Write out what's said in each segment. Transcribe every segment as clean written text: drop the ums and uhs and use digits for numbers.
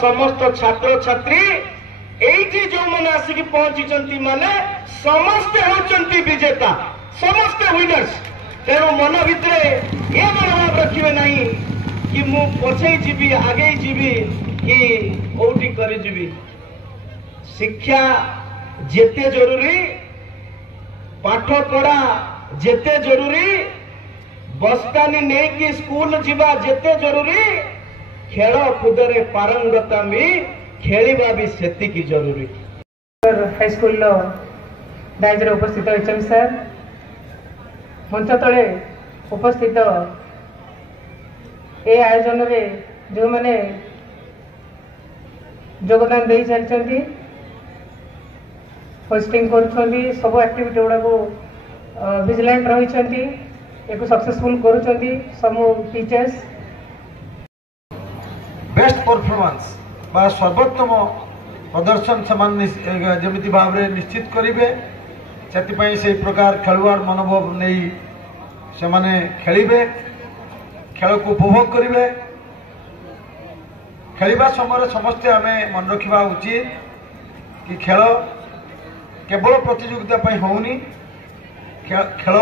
समस्त छात्र छात्री एठी जो मैंने आसिक पहुंची माने समस्ते होचंती विजेता समस्ते विनर्स। तेणु मन भितर ये मनोभाव रखिए नहीं कि मु पछे जीवी आगे जीवी कि कोठी करी जीवी। शिक्षा जेते जरूरी, पाठ पढ़ा जेते जरूरी, बस्तानी नहीं कि स्कूल जीवा जेते जरूरी, खेल कूद रे पारंगता में खेलिबा भी सेतिकी जरूरी। हाई स्कूल डाइज रे उपस्थित एचएम सर, मंच तले उपस्थित ए आयोजन रे जो माने योगदान दे चलती होस्टिंग करुछंती सब एक्टिविटी गुड़ा को विजिलेंट रही एक सक्सेसफुल करुछंती सब टीचर्स। बेस्ट परफॉर्मेंस बा सर्वोत्तम प्रदर्शन जमी भाव में निश्चित करेंगे से प्रकार खेलुआड़ मनोभाव नहीं से माने खेलिबे, खेल को उपभोग करेंगे। खेलवा समय समस्ते आम मन रखा उचित कि खेल केवल प्रतियोगिता होनी, खेल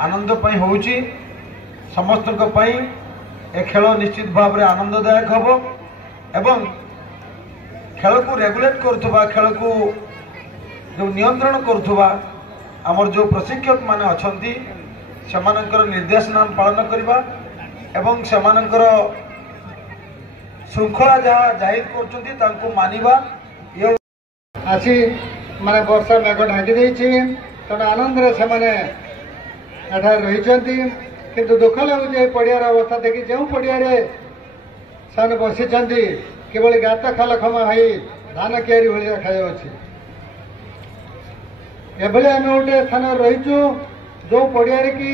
आनंद होउची समस्त ए खेल निश्चित भाव में आनंददायक हम एवं खेल को रेगुलेट करुवा, खेल को जो नियंत्रण करुवा आमर जो प्रशिक्षक माने अछंती सेमानकर निर्देशना पालन करवा एवं सेमानकर श्रृंखला जहाँ जाहिर कर मानिबा। ये आसी माने वर्षा मेघ ढांकी देछि तेणु आनंद से माने रही किंतु दुख लगुच पड़ियार अवस्था देखी जो पड़िया से बसी केवल गात खाल क्षमा हो धान कियारी भाई रखा एभली आम गोटे स्थान रहीचु जो पड़िया कि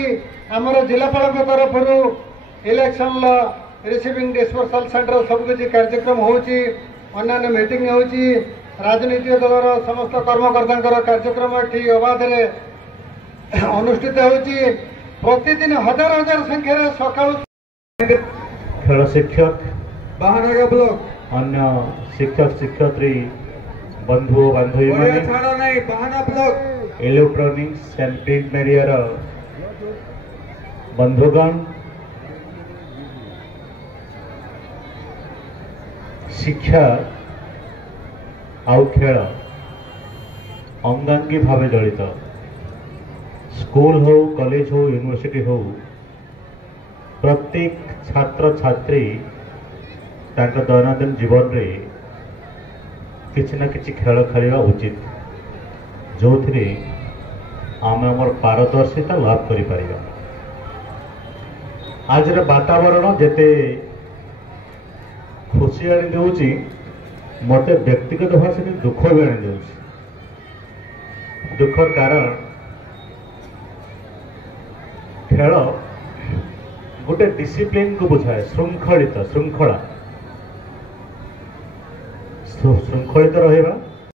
आमर जिलापाल तरफ इलेक्शन रिसीविंग डिस्पर्सल सेंटर सबकि कार्यक्रम होन्य मीटिंग हो राजनीतिक दलर समस्त कर्मकर्ता कार्यक्रम ये अबाध अनुष्ठित होती प्रतिदिन हजार हजार संख्यार सकाल खेल शिक्षक बाहानगर ब्लॉक अन्य शिक्षक शिक्षयित्री बंधु बांधवी block electronics and print media बंधुगण शिक्षा आउ खेल अंगांगी भाव जड़ित स्कूल हो कॉलेज हो यूनिवर्सिटी हो प्रत्येक छात्र छात्री तांका दैनंदिन जीवन रे किसी ना किसी खेल खेलवा उचित जो थे आम आमर पारदर्शिता लाभ करिपारिबा। आज वातावरण जेते खुशी आनी देउची मते व्यक्तिगत भाव से दुख भी आनी देउची। दुख कारण खेल गोटे डिसिप्लिन को बुझाए, श्रृंखलित श्रृंखला श्रृंखलित रहिबा